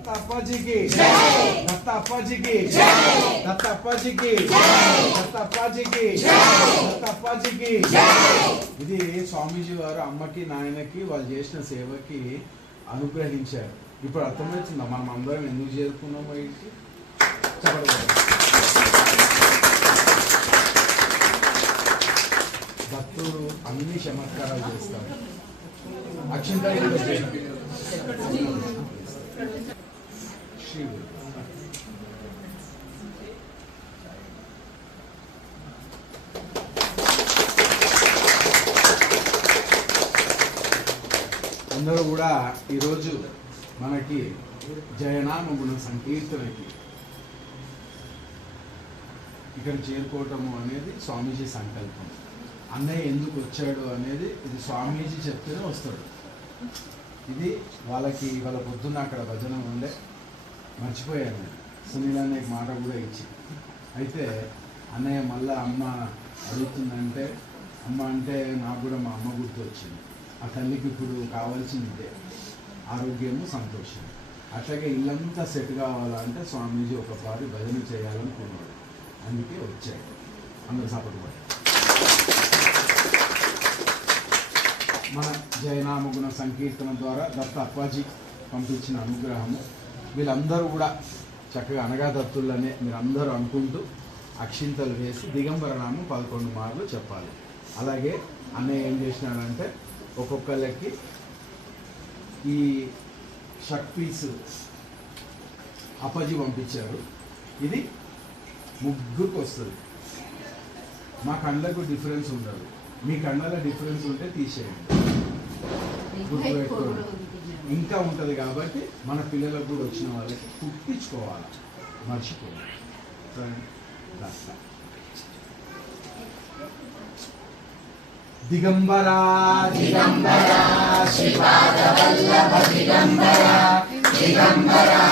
దత్త అప్పాజీకి దత్త అప్పాజీకి దత్త అప్పాజీకి దత్త అప్పాజీకి దత్త అప్పాజీకి. ఇది స్వామీజీ వారు అమ్మకి నాయనకి వాళ్ళు చేసిన సేవకి అనుగ్రహించారు. ఇప్పుడు అర్థమవుతుందా మనం అందరం ఎందుకు చేరుకున్నాం బయటికి? భక్తుడు అన్ని చమత్కారాలు చేస్తారు. అక్షంతలు శివుడు అందరూ కూడా ఈరోజు మనకి జయనామ గుణ సంకీర్తనకి ఇక్కడ చేరుకోవటము అనేది స్వామీజీ సంకల్పం. అన్నయ్య ఎందుకు వచ్చాడు అనేది ఇది స్వామీజీ చెప్తేనే వస్తాడు. ఇది వాళ్ళ పొద్దున్న అక్కడ భజన ఉండే మర్చిపోయాను. సునీల్ అన్నయ్య మాట కూడా ఇచ్చి అయితే అన్నయ్య మళ్ళీ అమ్మ అడుగుతుందంటే అమ్మ అంటే నాకు కూడా మా అమ్మ గుర్తు వచ్చింది. ఆ తల్లికి ఇప్పుడు కావాల్సింది ఇదే, ఆరోగ్యము సంతోషం. అట్లాగే ఇల్లంతా సెట్ కావాలంటే స్వామీజీ ఒకసారి భజన చేయాలనుకున్నాడు, అందుకే వచ్చాడు. అందరూ సపోర్ట్. మన జయనామగుణ సంకీర్తన ద్వారా దత్త అప్పాజీ పంపించిన అనుగ్రహము వీళ్ళందరూ కూడా చక్కగా అనగా దత్తులనే మీరందరూ అనుకుంటూ అక్షింతలు వేసి దిగంబర నామం 11 మార్లు చెప్పాలి. అలాగే అన్నయ్య ఏం చేసినాడంటే ఒక్కొక్కళ్ళకి ఈ షర్ట్ పీస్ అప్పాజీ పంపించారు. ఇది ముగ్గురికి వస్తుంది. మా కళ్ళకు డిఫరెన్స్ ఉండదు, మీ కళ్ళలో డిఫరెన్స్ ఉంటే తీసేయండి, గుర్తుపెట్టుకోండి. ఇంకా ఉంటుంది కాబట్టి మన పిల్లలకు కూడా వచ్చిన వాళ్ళకి కుట్టించుకోవాలి, మర్చిపోవాలి. దిగంబరా దిగంబరా శ్రీపాద వల్లభ దిగంబరా దిగంబరా